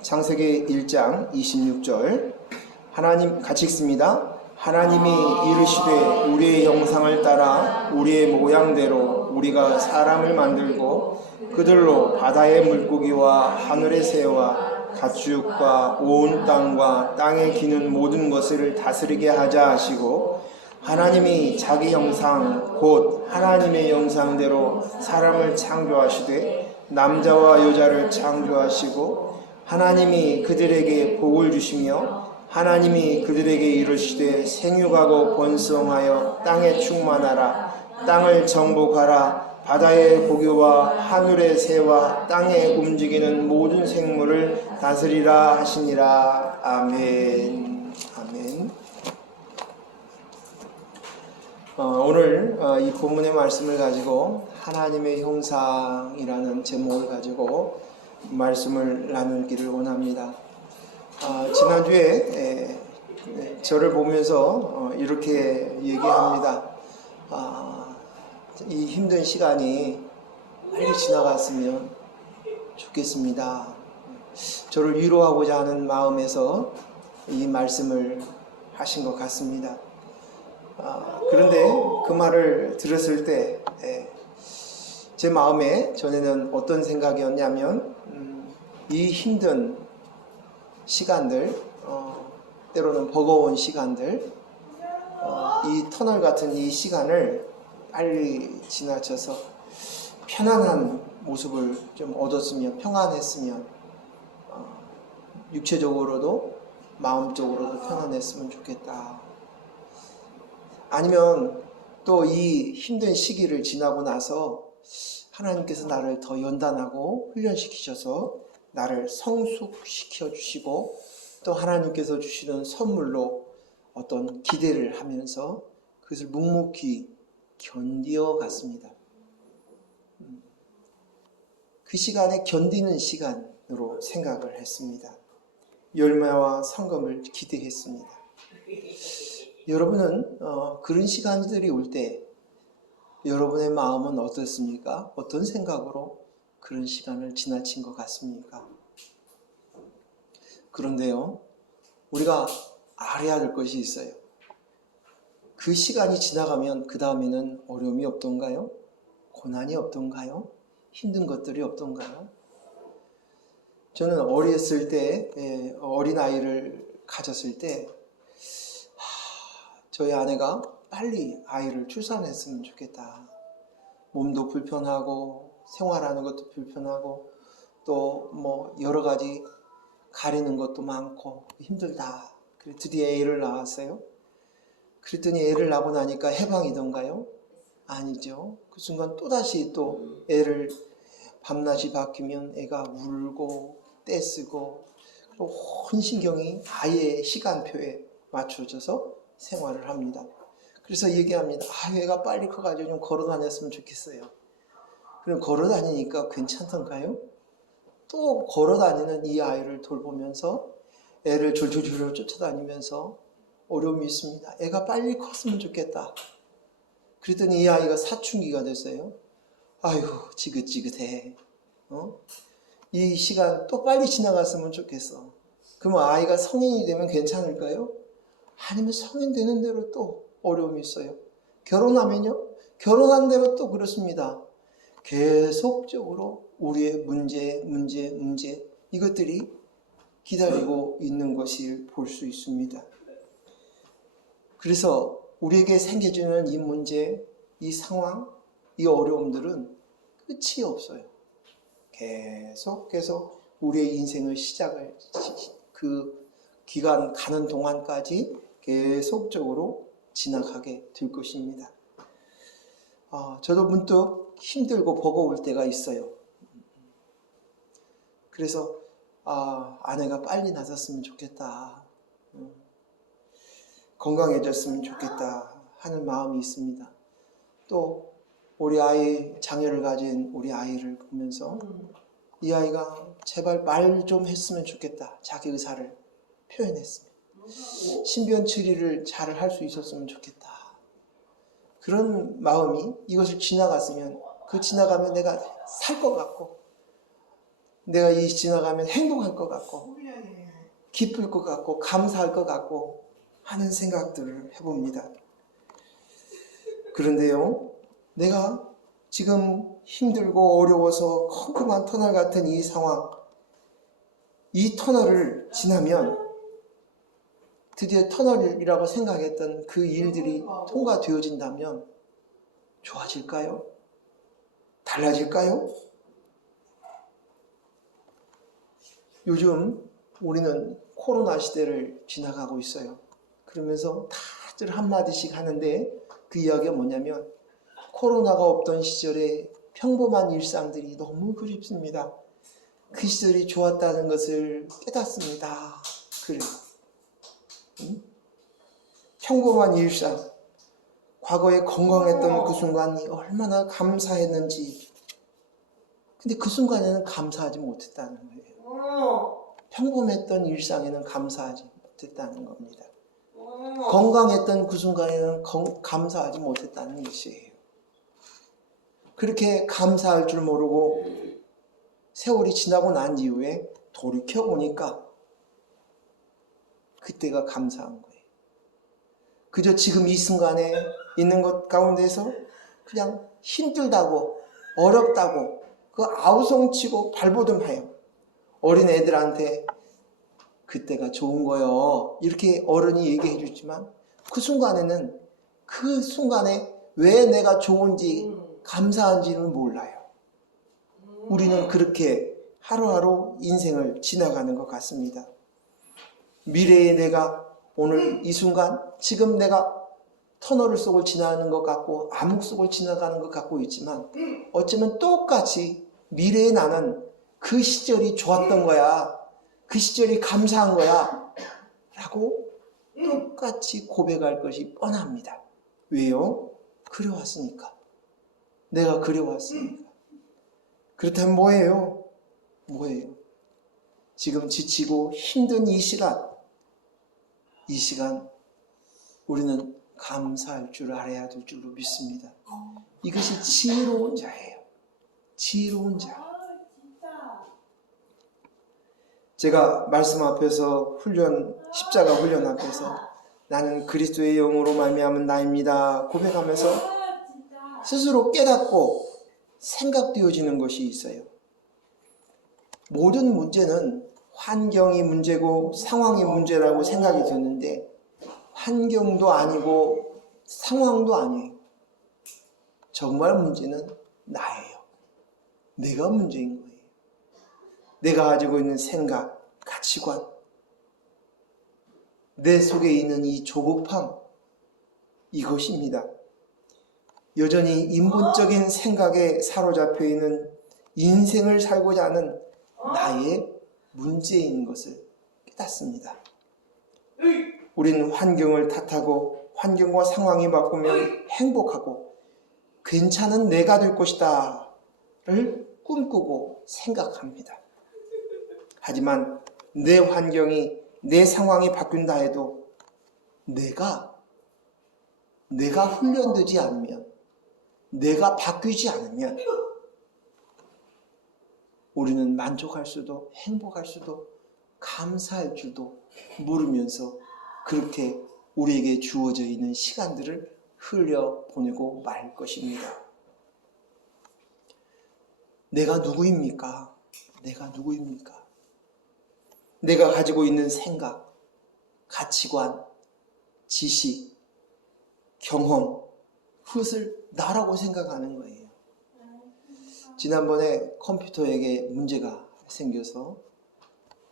창세기 1장 26절 하나님 같이 읽습니다. 하나님이 이르시되 우리의 형상을 따라 우리의 모양대로 우리가 사람을 만들고 그들로 바다의 물고기와 하늘의 새와 가축과 온 땅과 땅에 기는 모든 것을 다스리게 하자 하시고 하나님이 자기 형상 곧 하나님의 형상대로 사람을 창조하시되 남자와 여자를 창조하시고 하나님이 그들에게 복을 주시며 하나님이 그들에게 이르시되 생육하고 번성하여 땅에 충만하라 땅을 정복하라 바다의 고기와 하늘의 새와 땅에 움직이는 모든 생물을 다스리라 하시니라. 아멘. 아멘. 오늘 이 본문의 말씀을 가지고 하나님의 형상이라는 제목을 가지고 말씀을 나누기를 원합니다. 지난주에 저를 보면서 이렇게 얘기합니다. 이 힘든 시간이 빨리 지나갔으면 좋겠습니다. 저를 위로하고자 하는 마음에서 이 말씀을 하신 것 같습니다. 그런데 그 말을 들었을 때 제 마음에 전에는 어떤 생각이었냐면 이 힘든 시간들, 때로는 버거운 시간들, 이 터널 같은 이 시간을 빨리 지나쳐서 편안한 모습을 좀 얻었으면, 평안했으면, 육체적으로도 마음적으로도 편안했으면 좋겠다. 아니면 또 이 힘든 시기를 지나고 나서 하나님께서 나를 더 연단하고 훈련시키셔서 나를 성숙시켜 주시고 또 하나님께서 주시는 선물로 어떤 기대를 하면서 그것을 묵묵히 견디어 갔습니다. 그 시간에 견디는 시간으로 생각을 했습니다. 열매와 성금을 기대했습니다. 여러분은 그런 시간들이 올 때 여러분의 마음은 어떻습니까? 어떤 생각으로 그런 시간을 지나친 것 같습니까? 그런데요, 우리가 알아야 될 것이 있어요. 그 시간이 지나가면 그 다음에는 어려움이 없던가요? 고난이 없던가요? 힘든 것들이 없던가요? 저는 어렸을 때, 어린아이를 가졌을 때 저희 아내가 빨리 아이를 출산했으면 좋겠다. 몸도 불편하고 생활하는 것도 불편하고 또 뭐 여러 가지 가리는 것도 많고 힘들다. 그래 드디어 애를 낳았어요. 그랬더니 애를 낳고 나니까 해방이던가요? 아니죠. 그 순간 또다시 또 애를 밤낮이 바뀌면 애가 울고 떼쓰고 온 신경이 아이의 시간표에 맞춰져서 생활을 합니다. 그래서 얘기합니다. 애가 빨리 커가지고 좀 걸어 다녔으면 좋겠어요. 그럼 걸어 다니니까 괜찮던가요? 또 걸어 다니는 이 아이를 돌보면서 애를 졸졸졸 쫓아다니면서 어려움이 있습니다. 애가 빨리 컸으면 좋겠다. 그랬더니 이 아이가 사춘기가 됐어요. 아이고 지긋지긋해. 이 시간 또 빨리 지나갔으면 좋겠어. 그러면 아이가 성인이 되면 괜찮을까요? 아니면 성인 되는 대로 또 어려움이 있어요. 결혼하면요? 결혼한 대로 또 그렇습니다. 계속적으로 우리의 문제 이것들이 기다리고 있는 것을 볼 수 있습니다. 그래서 우리에게 생겨지는 이 문제, 이 상황, 이 어려움들은 끝이 없어요. 계속 우리의 인생을 시작을 그 기간 가는 동안까지 계속적으로 지나가게 될 것입니다. 저도 문득 힘들고 버거울 때가 있어요. 그래서 아내가 빨리 낳았으면 좋겠다. 건강해졌으면 좋겠다 하는 마음이 있습니다. 또 우리 아이 장애를 가진 우리 아이를 보면서 이 아이가 제발 말 좀 했으면 좋겠다. 자기 의사를 표현했습니다. 신변 처리를 잘 할 수 있었으면 좋겠다. 그런 마음이 이것을 지나갔으면 그 지나가면 내가 살 것 같고 내가 이 지나가면 행복할 것 같고 기쁠 것 같고 감사할 것 같고 하는 생각들을 해봅니다. 그런데요, 내가 지금 힘들고 어려워서 컴컴한 터널 같은 이 상황, 이 터널을 지나면 드디어 터널이라고 생각했던 그 일들이 통과되어진다면 좋아질까요? 달라질까요? 요즘 우리는 코로나 시대를 지나가고 있어요. 그러면서 다들 한마디씩 하는데 그 이야기가 뭐냐면 코로나가 없던 시절에 평범한 일상들이 너무 그립습니다. 그 시절이 좋았다는 것을 깨닫습니다. 그래요. 응? 평범한 일상, 과거에 건강했던 그 순간이 얼마나 감사했는지. 근데 그 순간에는 감사하지 못했다는 거예요. 평범했던 일상에는 감사하지 못했다는 겁니다. 건강했던 그 순간에는 감사하지 못했다는 것이에요. 그렇게 감사할 줄 모르고 세월이 지나고 난 이후에 돌이켜보니까 그때가 감사한 거예요. 그저 지금 이 순간에 있는 것 가운데서 그냥 힘들다고 어렵다고 그 아우성치고 발버둥해요. 어린 애들한테 그때가 좋은 거요 이렇게 어른이 얘기해 주지만 그 순간에는 그 순간에 왜 내가 좋은지 감사한지는 몰라요. 우리는 그렇게 하루하루 인생을 지나가는 것 같습니다. 미래의 내가 오늘 이 순간 지금 내가 터널 속을 지나가는 것 같고 암흑 속을 지나가는 것 같고 있지만 어쩌면 똑같이 미래의 나는 그 시절이 좋았던 거야. 그 시절이 감사한 거야. 라고 똑같이 고백할 것이 뻔합니다. 왜요? 그려왔으니까. 내가 그려왔으니까. 그렇다면 뭐예요? 뭐예요? 지금 지치고 힘든 이 시간 우리는 감사할 줄 알아야 될 줄로 믿습니다. 이것이 지혜로운 자예요. 지혜로운 자. 제가 말씀 앞에서 십자가 훈련 앞에서 나는 그리스도의 영으로 말미암은 나입니다 고백하면서 스스로 깨닫고 생각되어지는 것이 있어요. 모든 문제는 환경이 문제고 상황이 문제라고 생각이 드는데 환경도 아니고 상황도 아니에요. 정말 문제는 나예요. 내가 문제인 거예요. 내가 가지고 있는 생각, 가치관, 내 속에 있는 이 조급함, 이것입니다. 여전히 인본적인 생각에 사로잡혀 있는 인생을 살고자 하는 나의 문제인 것을 깨닫습니다. 우리는 환경을 탓하고 환경과 상황이 바꾸면 행복하고 괜찮은 내가 될 것이다 를 꿈꾸고 생각합니다. 하지만 내 환경이 내 상황이 바뀐다 해도 내가 훈련되지 않으면 내가 바뀌지 않으면 우리는 만족할 수도 행복할 수도 감사할 줄도 모르면서 그렇게 우리에게 주어져 있는 시간들을 흘려보내고 말 것입니다. 내가 누구입니까? 내가 누구입니까? 내가 가지고 있는 생각, 가치관, 지식, 경험, 그것을 나라고 생각하는 거예요. 지난번에 컴퓨터에게 문제가 생겨서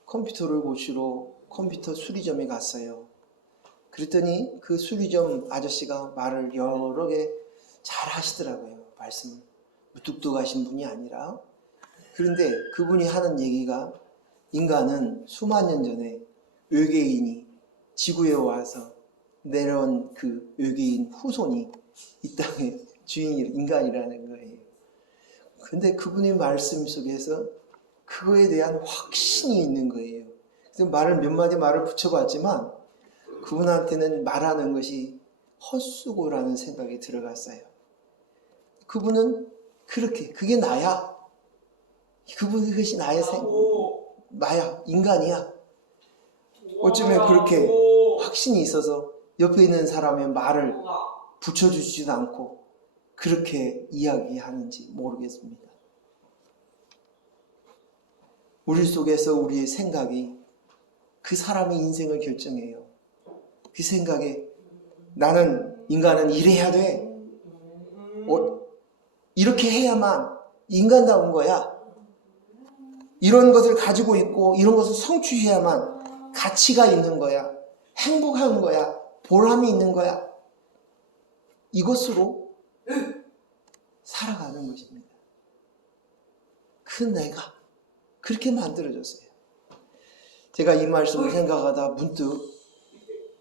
컴퓨터를 고치러 컴퓨터 수리점에 갔어요. 그랬더니 그 수리점 아저씨가 말을 여러 개 잘 하시더라고요. 말씀을. 무뚝뚝하신 분이 아니라. 그런데 그분이 하는 얘기가 인간은 수만 년 전에 외계인이 지구에 와서 내려온 그 외계인 후손이 이 땅의 주인이 인간이라는 거예요. 근데 그분의 말씀 속에서 그거에 대한 확신이 있는 거예요. 그래서 몇 마디 말을 붙여봤지만 그분한테는 말하는 것이 헛수고라는 생각이 들어갔어요. 그분은 그게 나야. 그것이 나야, 인간이야. 어쩌면 그렇게 확신이 있어서 옆에 있는 사람의 말을 붙여주지도 않고 그렇게 이야기하는지 모르겠습니다. 우리 속에서 우리의 생각이 그 사람의 인생을 결정해요. 그 생각에 나는 인간은 이래야 돼. 이렇게 해야만 인간다운 거야. 이런 것을 가지고 있고 이런 것을 성취해야만 가치가 있는 거야. 행복한 거야. 보람이 있는 거야. 이것으로 살아가는 것입니다. 그 내가 그렇게 만들어졌어요. 제가 이 말씀을 생각하다 문득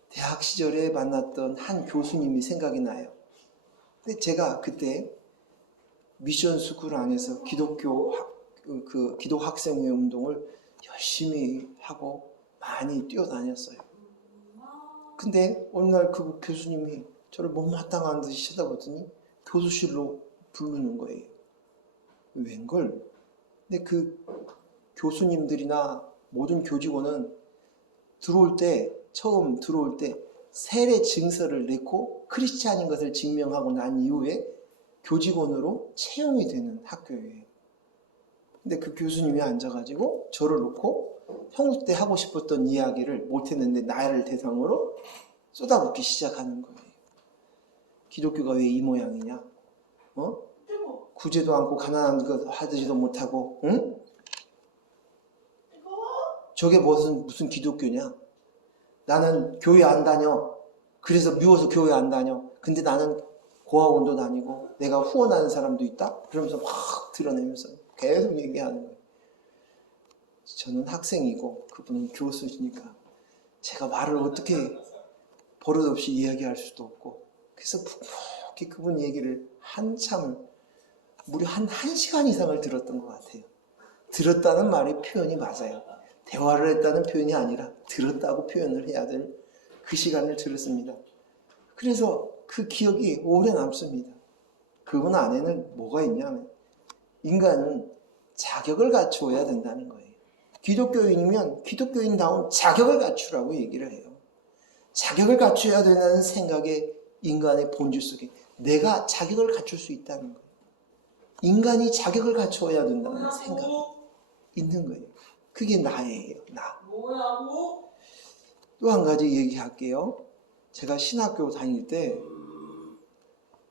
대학 시절에 만났던 한 교수님이 생각이 나요. 근데 제가 그때 미션 스쿨 안에서 기독교 기도 학생회 운동을 열심히 하고 많이 뛰어다녔어요. 근데 어느 날 그 교수님이 저를 못마땅한 듯이 쳐다보더니 교수실로 부르는 거예요. 웬걸? 근데 그 교수님들이나 모든 교직원은 처음 들어올 때 세례 증서를 내고 크리스찬인 것을 증명하고 난 이후에 교직원으로 채용이 되는 학교예요. 근데 그 교수님이 앉아가지고 저를 놓고 형수 때 하고 싶었던 이야기를 못했는데 나를 대상으로 쏟아붓기 시작하는 거예요. 기독교가 왜 이 모양이냐? 구제도 않고 가난한 것 하지도 못하고, 응? 저게 무슨 기독교냐? 나는 교회 안 다녀. 그래서 미워서 교회 안 다녀. 근데 나는 고아원도 다니고 내가 후원하는 사람도 있다? 그러면서 막 드러내면서 계속 얘기하는 거예요. 저는 학생이고 그분은 교수시니까 제가 말을 어떻게 버릇없이 이야기할 수도 없고 그래서 푹푹히 그분 얘기를 한참을 무려 한 1시간 이상을 들었던 것 같아요. 들었다는 말의 표현이 맞아요. 대화를 했다는 표현이 아니라 들었다고 표현을 해야 될 그 시간을 들었습니다. 그래서 그 기억이 오래 남습니다. 그분 안에는 뭐가 있냐면 인간은 자격을 갖추어야 된다는 거예요. 기독교인이면 기독교인다운 자격을 갖추라고 얘기를 해요. 자격을 갖춰야 된다는 생각에 인간의 본질 속에 내가 자격을 갖출 수 있다는 거예요. 인간이 자격을 갖춰야 된다는 생각이 있는 거예요. 그게 나예요. 나. 또 한 가지 얘기할게요. 제가 신학교 다닐 때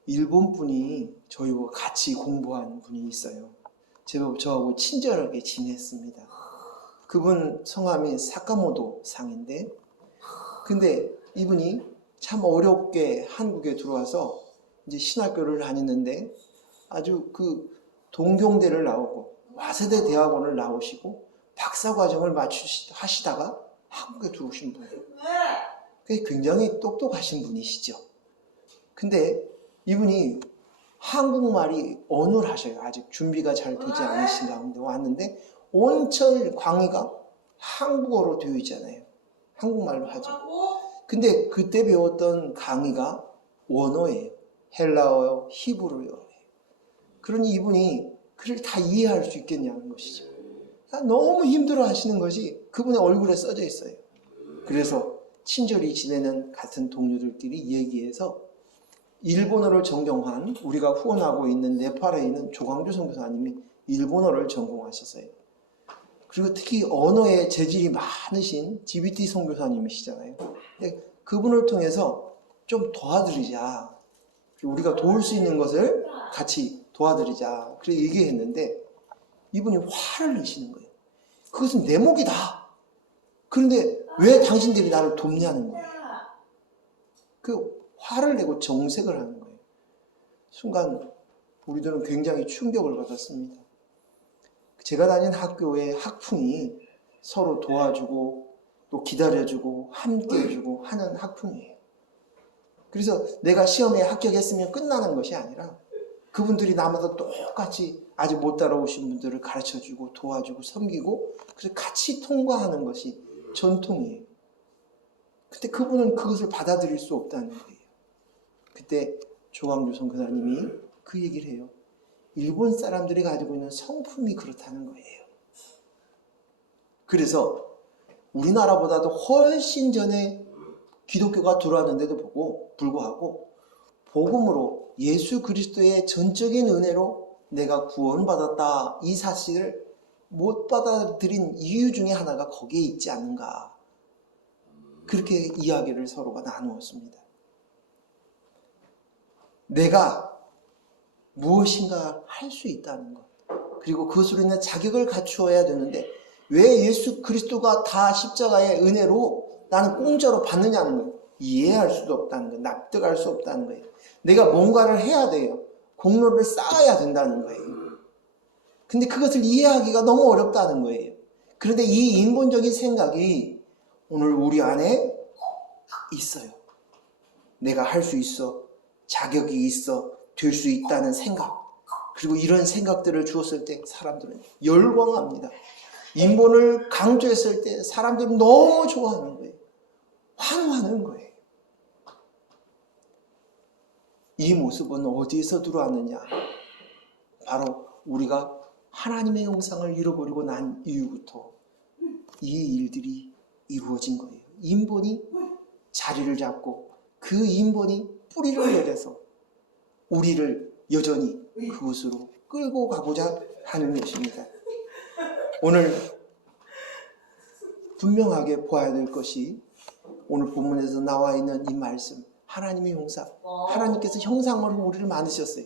일본 분이 저희와 같이 공부한 분이 있어요. 제가 저하고 친절하게 지냈습니다. 그분 성함이 사카모토 상인데 근데 이분이 참 어렵게 한국에 들어와서 이제 신학교를 다녔는데 아주 그 동경대를 나오고 와세대 대학원을 나오시고 박사과정을 하시다가 한국에 들어오신 분이에요. 굉장히 똑똑하신 분이시죠. 근데 이분이 한국말이 어눌하셔요. 아직 준비가 잘 되지 않으신 가운데 왔는데 온천 강의가 한국어로 되어 있잖아요. 한국말로 하죠. 근데 그때 배웠던 강의가 원어예요. 헬라어요, 히브리어예요. 그러니 이분이 그를 다 이해할 수 있겠냐는 것이죠. 너무 힘들어 하시는 것이 그분의 얼굴에 써져 있어요. 그래서 친절히 지내는 같은 동료들끼리 얘기해서 일본어를 전공한 우리가 후원하고 있는 네팔에 있는 조광주 선교사님이 일본어를 전공하셨어요. 그리고 특히 언어에 재질이 많으신 GBT 선교사님이시잖아요. 그분을 통해서 좀 도와드리자. 우리가 도울 수 있는 것을 같이 도와드리자. 그렇게 얘기했는데 이분이 화를 내시는 거예요. 그것은 내 목이다. 그런데 왜 당신들이 나를 돕냐는 거예요. 그 화를 내고 정색을 하는 거예요. 순간 우리들은 굉장히 충격을 받았습니다. 제가 다닌 학교의 학풍이 서로 도와주고 또 기다려주고 함께해주고 하는 학풍이에요. 그래서 내가 시험에 합격했으면 끝나는 것이 아니라 그분들이 남아서 똑같이 아직 못 따라오신 분들을 가르쳐주고 도와주고 섬기고 그래서 같이 통과하는 것이 전통이에요. 근데 그분은 그것을 받아들일 수 없다는 거예요. 그때 조광주 선교사님이 그 얘기를 해요. 일본 사람들이 가지고 있는 성품이 그렇다는 거예요. 그래서 우리나라보다도 훨씬 전에 기독교가 들어왔는데도 불구하고 복음으로 예수 그리스도의 전적인 은혜로 내가 구원받았다, 이 사실을 못 받아들인 이유 중에 하나가 거기에 있지 않는가. 그렇게 이야기를 서로가 나누었습니다. 내가 무엇인가 할 수 있다는 것, 그리고 그것으로 인해 자격을 갖추어야 되는데 왜 예수 그리스도가 다 십자가의 은혜로 나는 공짜로 받느냐는 거예요. 이해할 수도 없다는 거예요. 납득할 수 없다는 거예요. 내가 뭔가를 해야 돼요. 공로를 쌓아야 된다는 거예요. 근데 그것을 이해하기가 너무 어렵다는 거예요. 그런데 이 인본적인 생각이 오늘 우리 안에 있어요. 내가 할 수 있어, 자격이 있어, 될 수 있다는 생각. 그리고 이런 생각들을 주었을 때 사람들은 열광합니다. 인본을 강조했을 때 사람들은 너무 좋아하는 거예요. 환호하는 거예요. 이 모습은 어디에서 들어왔느냐? 바로 우리가 하나님의 형상을 잃어버리고 난 이후부터 이 일들이 이루어진 거예요. 인본이 자리를 잡고 그 인본이 뿌리를 내려서 우리를 여전히 그곳으로 끌고 가고자 하는 것입니다. 오늘 분명하게 보아야 될 것이 오늘 본문에서 나와 있는 이 말씀, 하나님의 형상, 하나님께서 형상으로 우리를 만드셨어요.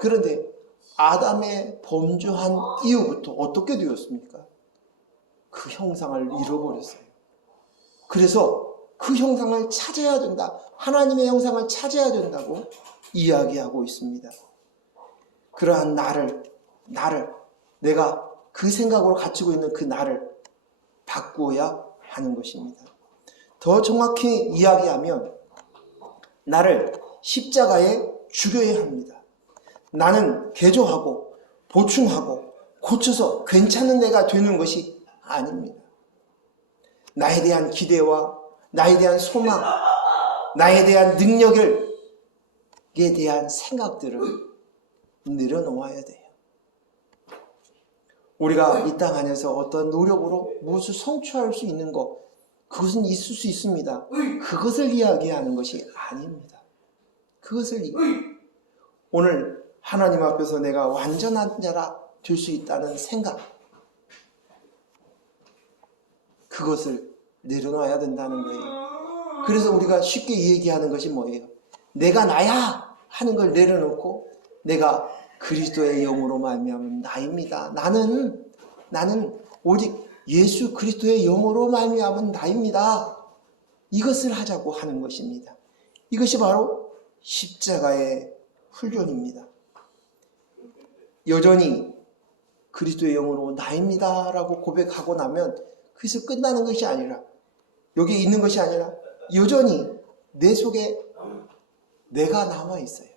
그런데 아담의 범죄한 이후부터 어떻게 되었습니까? 그 형상을 잃어버렸어요. 그래서 그 형상을 찾아야 된다. 하나님의 형상을 찾아야 된다고 이야기하고 있습니다. 그러한 나를 내가 그 생각으로 갖추고 있는 그 나를 바꾸어야 하는 것입니다. 더 정확히 이야기하면 나를 십자가에 죽여야 합니다. 나는 개조하고 보충하고 고쳐서 괜찮은 내가 되는 것이 아닙니다. 나에 대한 기대와 나에 대한 소망, 나에 대한 능력에 대한 생각들을 내려놓아야 돼요. 우리가 이 땅 안에서 어떤 노력으로 무엇을 성취할 수 있는 것, 그것은 있을 수 있습니다. 그것을 이야기하는 것이 아닙니다. 오늘 하나님 앞에서 내가 완전한 자라 될 수 있다는 생각, 그것을 내려놔야 된다는 거예요. 그래서 우리가 쉽게 얘기하는 것이 뭐예요? 내가 나야 하는 걸 내려놓고 내가 그리스도의 영으로 말미암은 나입니다. 나는 오직 예수 그리스도의 영으로 말미암은 나입니다. 이것을 하자고 하는 것입니다. 이것이 바로 십자가의 훈련입니다. 여전히 그리스도의 영으로 나입니다 라고 고백하고 나면 그것이 끝나는 것이 아니라, 여기 있는 것이 아니라 여전히 내 속에 내가 남아 있어요.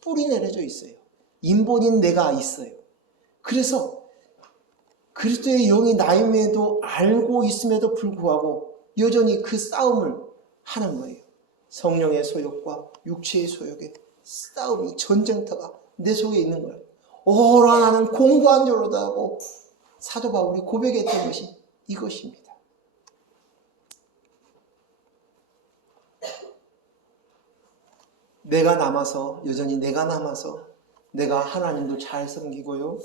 뿌리 내려져 있어요. 인본인 내가 있어요. 그래서 그리스도의 영이 나임에도 알고 있음에도 불구하고 여전히 그 싸움을 하는 거예요. 성령의 소욕과 육체의 소욕의 싸움이, 전쟁터가 내 속에 있는 거예요. 오라 나는 공고한 자로다 하고 사도 바울이 고백했던 것이 이것입니다. 여전히 내가 남아서 내가 하나님도 잘 섬기고요,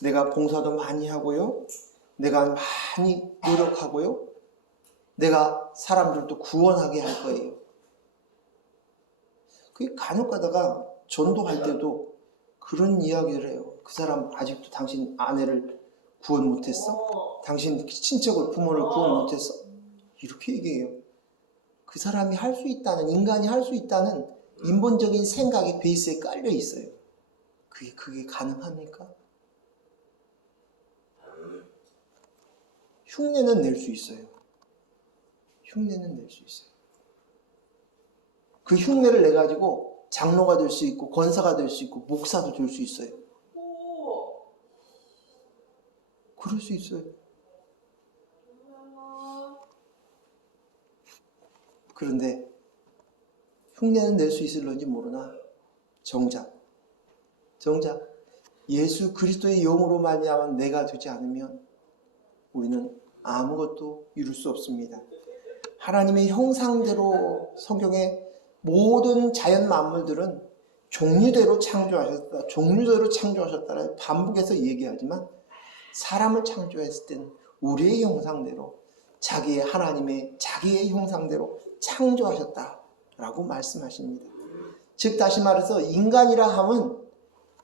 내가 봉사도 많이 하고요, 내가 많이 노력하고요, 내가 사람들도 구원하게 할 거예요. 그게 간혹 가다가 전도할 때도 그런 이야기를 해요. 그 사람 아직도 당신 아내를 구원 못했어? 당신 친척을, 부모를 구원 못했어? 이렇게 얘기해요. 그 사람이 할 수 있다는, 인간이 할 수 있다는 인본적인 생각이 베이스에 깔려 있어요. 그게 가능합니까? 흉내는 낼 수 있어요. 흉내는 낼 수 있어요. 그 흉내를 내가지고 장로가 될 수 있고 권사가 될 수 있고 목사도 될 수 있어요. 그럴 수 있어요. 그런데 흉내는 낼 수 있을런지 모르나 정작 정작 예수 그리스도의 영으로 말미암아 내가 되지 않으면 우리는 아무것도 이룰 수 없습니다. 하나님의 형상대로 성경의 모든 자연 만물들은 종류대로 창조하셨다, 종류대로 창조하셨다라는 반복해서 얘기하지만 사람을 창조했을 때는 우리의 형상대로 자기의 형상대로 창조하셨다라고 말씀하십니다. 즉 다시 말해서 인간이라 함은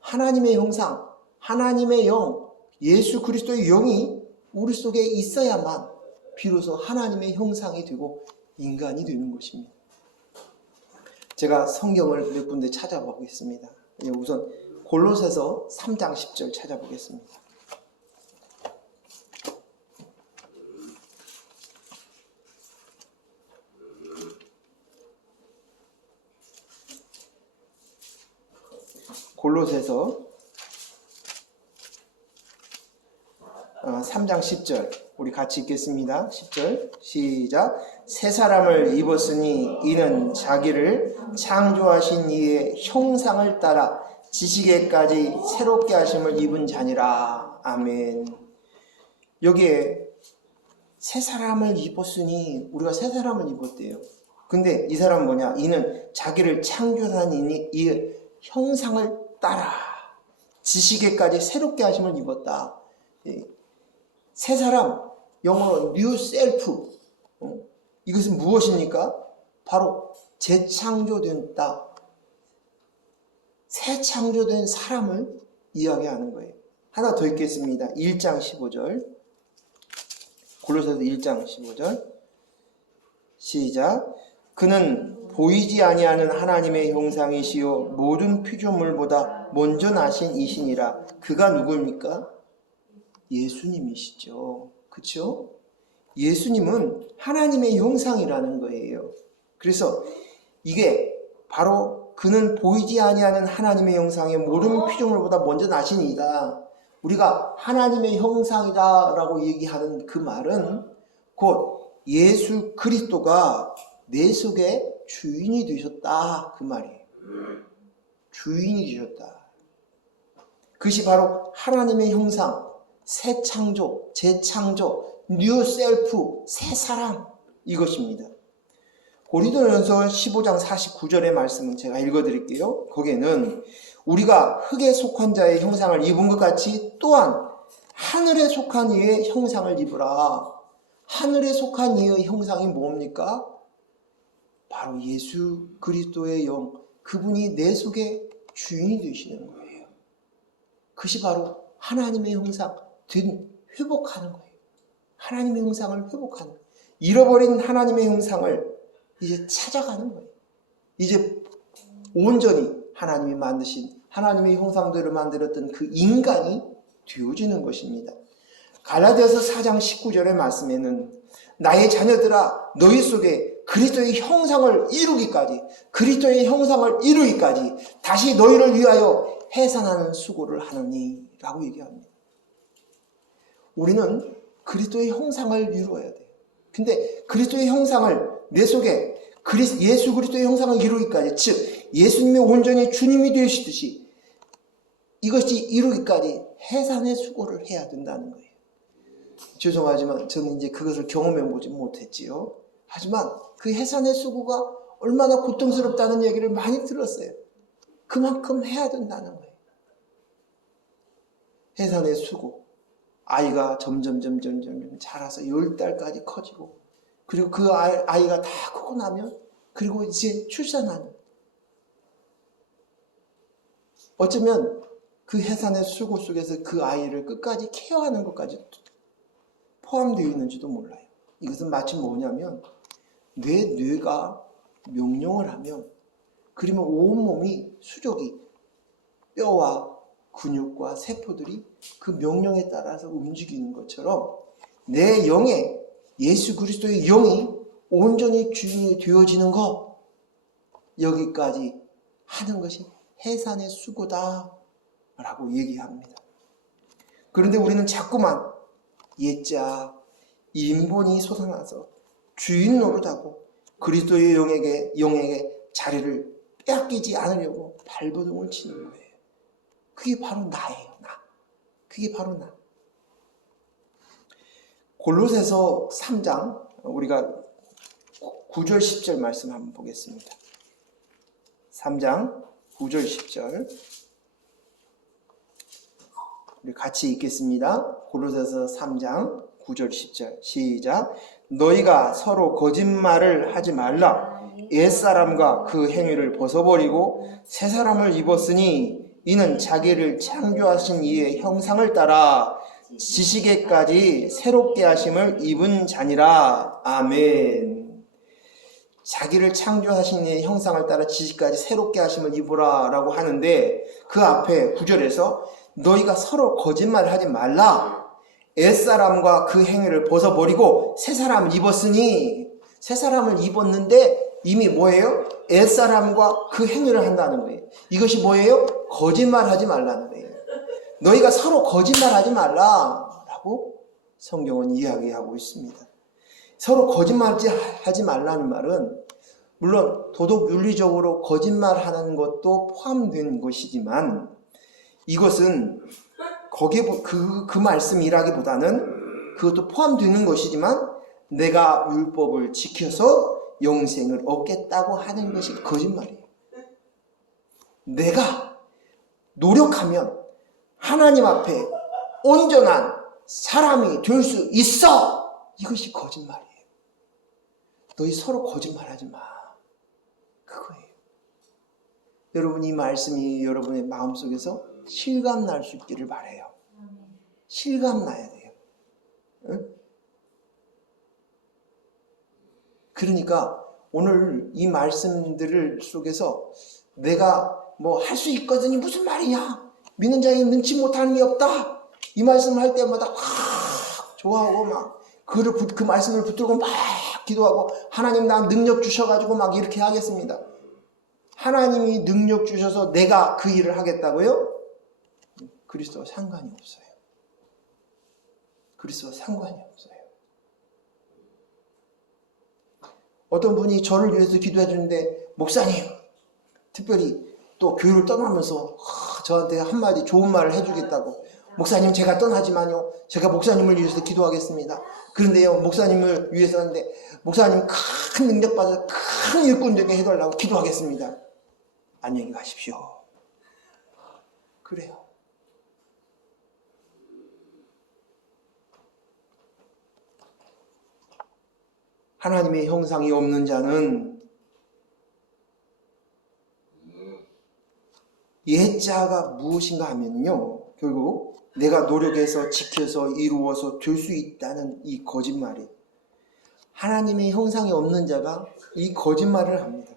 하나님의 형상, 하나님의 영, 예수 그리스도의 영이 우리 속에 있어야만 비로소 하나님의 형상이 되고 인간이 되는 것입니다. 제가 성경을 몇 군데 찾아보겠습니다. 우선 골로새서 3장 10절 찾아보겠습니다. 골로새서 3장 10절 우리 같이 읽겠습니다. 10절 시작. 새 사람을 입었으니 이는 자기를 창조하신 이의 형상을 따라 지식에까지 새롭게 하심을 입은 자니라. 아멘. 여기에 새 사람을 입었으니 우리가 새 사람을 입었대요. 근데 이 사람은 뭐냐? 이는 자기를 창조한 이의 형상을 따라 지식에까지 새롭게 하심을 입었다. 새 사람, 영어로 new self. 이것은 무엇입니까? 바로 재창조된다. 새 창조된 사람을 이야기하는 거예요. 하나 더 읽겠습니다. 1장 15절. 골로새서 1장 15절. 시작. 그는 보이지 아니하는 하나님의 형상이시요 모든 피조물보다 먼저 나신 이시니라. 그가 누구입니까? 예수님이시죠. 그렇죠? 예수님은 하나님의 형상이라는 거예요. 그래서 이게 바로 그는 보이지 아니하는 하나님의 형상의 모든 피조물보다 먼저 나신 이다. 우리가 하나님의 형상이다 라고 얘기하는 그 말은 곧 예수 그리스도가 내 속에 주인이 되셨다 그 말이에요. 주인이 되셨다. 그것이 바로 하나님의 형상, 새 창조, 재창조, 뉴 셀프, 새 사람 이것입니다. 고린도전서 15장 49절의 말씀은 제가 읽어드릴게요. 거기에는 우리가 흙에 속한 자의 형상을 입은 것 같이 또한 하늘에 속한 이의 형상을 입으라. 하늘에 속한 이의 형상이 뭡니까? 바로 예수 그리스도의 영, 그분이 내 속에 주인이 되시는 거예요. 그것이 바로 하나님의 형상, 회복하는 거예요. 하나님의 형상을 회복하는 거예요. 잃어버린 하나님의 형상을 이제 찾아가는 거예요. 이제 온전히 하나님이 만드신 하나님의 형상대로 만들었던 그 인간이 되어지는 것입니다. 갈라디아서 4장 19절의 말씀에는 나의 자녀들아 너희 속에 그리스도의 형상을 이루기까지 그리스도의 형상을 이루기까지 다시 너희를 위하여 해산하는 수고를 하느니 라고 얘기합니다. 우리는 그리스도의 형상을 이루어야 돼요. 근데 그리스도의 형상을 내 속에 예수 그리스도의 형상을 이루기까지 즉 예수님의 온전히 주님이 되시듯이 이것이 이루기까지 해산의 수고를 해야 된다는 거예요. 죄송하지만 저는 이제 그것을 경험해 보지 못했지요. 하지만 그 해산의 수고가 얼마나 고통스럽다는 얘기를 많이 들었어요. 그만큼 해야 된다는 거예요. 해산의 수고. 아이가 점점 자라서 10달까지 커지고 그리고 그 아이가 다 크고 나면 그리고 이제 출산하는 어쩌면 그 해산의 수고 속에서 그 아이를 끝까지 케어하는 것까지 포함되어 있는지도 몰라요. 이것은 마치 뭐냐면 내 뇌가 명령을 하면 그러면 온몸이 수족이 뼈와 근육과 세포들이 그 명령에 따라서 움직이는 것처럼 내 영에 예수 그리스도의 영이 온전히 주인이 되어지는 것 여기까지 하는 것이 해산의 수고다 라고 얘기합니다. 그런데 우리는 자꾸만 옛자 인본이 솟아나서 주인 노릇하고 그리스도의 영에게 자리를 빼앗기지 않으려고 발버둥을 치는 거예요. 그게 바로 나예요. 나. 그게 바로 나. 골로새서 3장 우리가 9절 10절 말씀 한번 보겠습니다. 3장 9절 10절 우리 같이 읽겠습니다. 골로새서 3장 9절 10절 시작. 너희가 서로 거짓말을 하지 말라. 옛사람과 그 행위를 벗어버리고 새 사람을 입었으니 이는 자기를 창조하신 이의 형상을 따라 지식에까지 새롭게 하심을 입은 자니라. 아멘. 자기를 창조하신 이의 형상을 따라 지식까지 새롭게 하심을 입으라 라고 하는데, 그 앞에 9절에서 너희가 서로 거짓말을 하지 말라. 옛사람과 그 행위를 벗어버리고 새 사람을 입었으니, 새 사람을 입었는데 이미 뭐예요? 옛사람과 그 행위를 한다는 거예요. 이것이 뭐예요? 거짓말하지 말라는 거예요. 너희가 서로 거짓말하지 말라라고 성경은 이야기하고 있습니다. 서로 거짓말하지 말라는 말은 물론 도덕 윤리적으로 거짓말하는 것도 포함된 것이지만, 이것은 거기에 그 말씀이라기보다는 그것도 포함되는 것이지만 내가 율법을 지켜서 영생을 얻겠다고 하는 것이 거짓말이에요. 내가 노력하면 하나님 앞에 온전한 사람이 될 수 있어. 이것이 거짓말이에요. 너희 서로 거짓말하지 마. 그거예요. 여러분, 이 말씀이 여러분의 마음속에서 실감날 수 있기를 바라요. 실감나야 돼요. 응? 그러니까 오늘 이 말씀들 속에서 내가 뭐 할 수 있거든이 무슨 말이냐, 믿는 자에게 능치 못하는 게 없다, 이 말씀을 할 때마다 막 좋아하고 막 그 말씀을 붙들고 막 기도하고, 하나님 나 능력 주셔가지고 막 이렇게 하겠습니다. 하나님이 능력 주셔서 내가 그 일을 하겠다고요? 그리스도와 상관이 없어요. 그리스도와 상관이 없어요. 어떤 분이 저를 위해서 기도해 주는데, 목사님, 특별히 또 교회를 떠나면서 저한테 한마디 좋은 말을 해주겠다고, 목사님 제가 떠나지만요, 제가 목사님을 위해서 기도하겠습니다. 그런데요, 목사님을 위해서 하는데 목사님 큰 능력 받아서 큰 일꾼 되게 해달라고 기도하겠습니다. 안녕히 가십시오. 그래요. 하나님의 형상이 없는 자는 옛자가 무엇인가 하면요, 결국 내가 노력해서 지켜서 이루어서 될 수 있다는 이 거짓말이, 하나님의 형상이 없는 자가 이 거짓말을 합니다.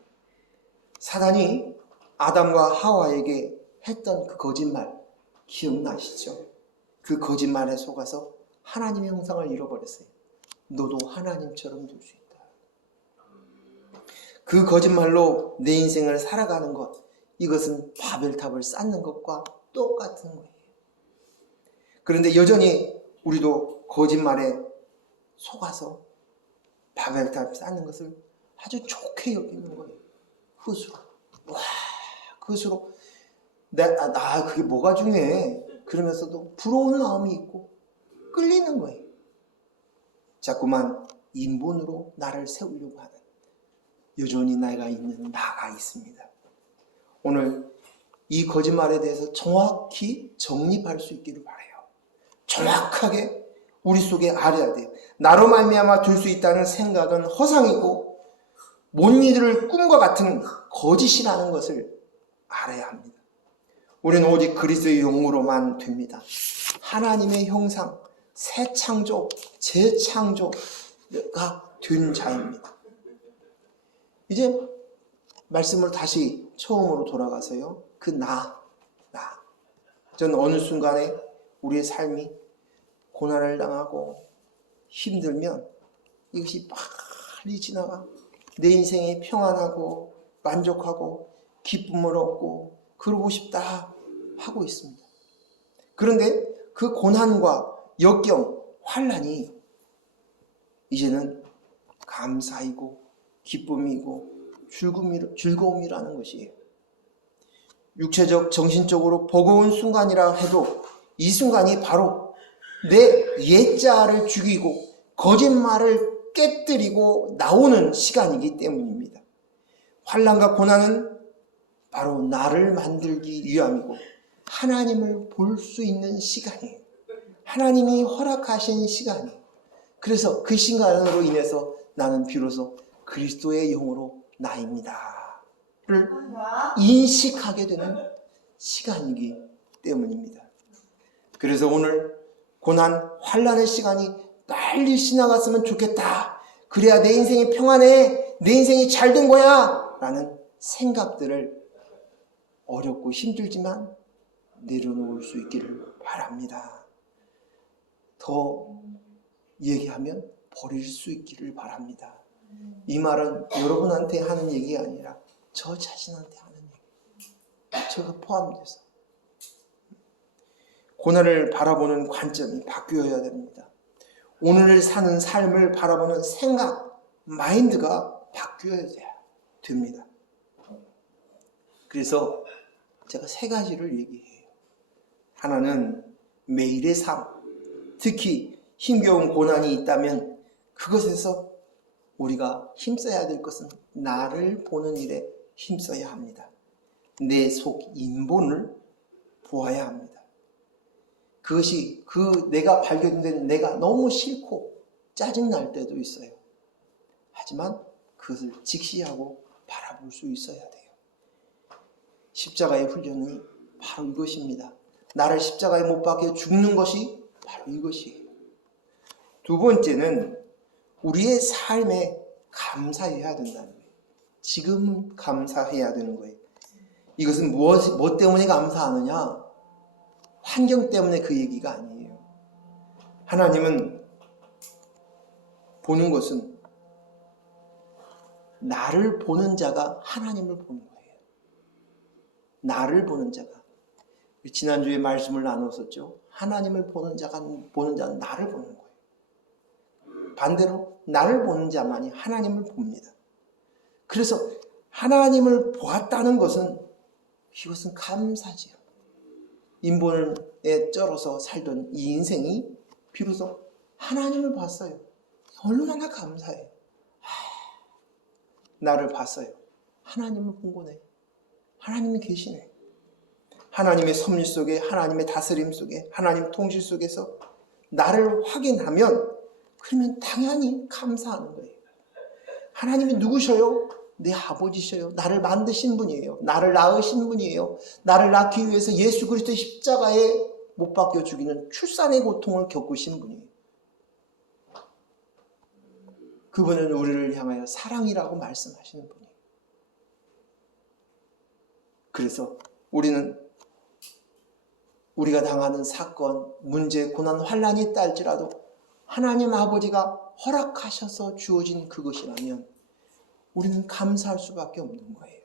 사단이 아담과 하와에게 했던 그 거짓말 기억나시죠? 그 거짓말에 속아서 하나님의 형상을 잃어버렸어요. 너도 하나님처럼 될 수 있다. 그 거짓말로 내 인생을 살아가는 것, 이것은 바벨탑을 쌓는 것과 똑같은 거예요. 그런데 여전히 우리도 거짓말에 속아서 바벨탑 쌓는 것을 아주 좋게 여기는 거예요. 헛으로. 와, 그것으로 그게 뭐가 중요해? 그러면서도 부러운 마음이 있고 끌리는 거예요. 자꾸만 인본으로 나를 세우려고 하는, 여전히 나가 있는 나가 있습니다. 오늘 이 거짓말에 대해서 정확히 정립할 수 있기를 바라요. 정확하게 우리 속에 알아야 돼요. 나로 말미암아 될 수 있다는 생각은 허상이고 못 이룰 꿈과 같은 거짓이라는 것을 알아야 합니다. 우리는 오직 그리스도의 영으로만 됩니다. 하나님의 형상, 새 창조, 재창조가 된 자입니다. 이제 말씀을 다시 처음으로 돌아가서요, 그 저는 어느 순간에 우리의 삶이 고난을 당하고 힘들면 이것이 빨리 지나가 내 인생이 평안하고 만족하고 기쁨을 얻고 그러고 싶다 하고 있습니다. 그런데 그 고난과 역경, 환난이 이제는 감사이고 기쁨이고 즐거움이라는 것이에요. 육체적, 정신적으로 버거운 순간이라 해도 이 순간이 바로 내 옛자를 죽이고 거짓말을 깨뜨리고 나오는 시간이기 때문입니다. 환난과 고난은 바로 나를 만들기 위함이고 하나님을 볼 수 있는 시간이에요. 하나님이 허락하신 시간이에요. 그래서 그 시간으로 인해서 나는 비로소 그리스도의 영으로 나입니다를 인식하게 되는 시간이기 때문입니다. 그래서 오늘 고난, 환난의 시간이 빨리 지나갔으면 좋겠다. 그래야 내 인생이 평안해. 내 인생이 잘 된 거야. 라는 생각들을 어렵고 힘들지만 내려놓을 수 있기를 바랍니다. 더 얘기하면 버릴 수 있기를 바랍니다. 이 말은 여러분한테 하는 얘기가 아니라 저 자신한테 하는 얘기. 저가 포함돼서. 고난을 바라보는 관점이 바뀌어야 됩니다. 오늘을 사는 삶을 바라보는 생각, 마인드가 바뀌어야 됩니다. 그래서 제가 세 가지를 얘기해요. 하나는 매일의 삶, 특히 힘겨운 고난이 있다면 그것에서 우리가 힘써야 될 것은 나를 보는 일에 힘써야 합니다. 내 속 인본을 보아야 합니다. 그것이 내가 발견된 내가 너무 싫고 짜증날 때도 있어요. 하지만 그것을 직시하고 바라볼 수 있어야 돼요. 십자가의 훈련이 바로 이것입니다. 나를 십자가에 못 박혀 죽는 것이 바로 이것이에요. 두 번째는 우리의 삶에 감사해야 된다는 거예요. 지금 감사해야 되는 거예요. 이것은 무엇 때문에 감사하느냐? 환경 때문에 그 얘기가 아니에요. 하나님은 보는 것은 나를 보는 자가 하나님을 보는 거예요. 나를 보는 자가. 지난주에 말씀을 나눴었죠. 하나님을 보는 자는 나를 보는 거예요. 반대로 나를 보는 자만이 하나님을 봅니다. 그래서 하나님을 보았다는 것은 이것은 감사지요. 인본에 쩔어서 살던 이 인생이 비로소 하나님을 봤어요. 얼마나 감사해. 나를 봤어요. 하나님을 본 거네. 하나님이 계시네. 하나님의 섭리 속에, 하나님의 다스림 속에, 하나님 통치 속에서 나를 확인하면 그러면 당연히 감사하는 거예요. 하나님이 누구셔요? 내 아버지셔요. 나를 만드신 분이에요. 나를 낳으신 분이에요. 나를 낳기 위해서 예수 그리스도의 십자가에 못 박혀 죽이는 출산의 고통을 겪으신 분이에요. 그분은 우리를 향하여 사랑이라고 말씀하시는 분이에요. 그래서 우리는 우리가 당하는 사건, 문제, 고난, 환난이 있다 할지라도 하나님 아버지가 허락하셔서 주어진 그것이라면 우리는 감사할 수밖에 없는 거예요.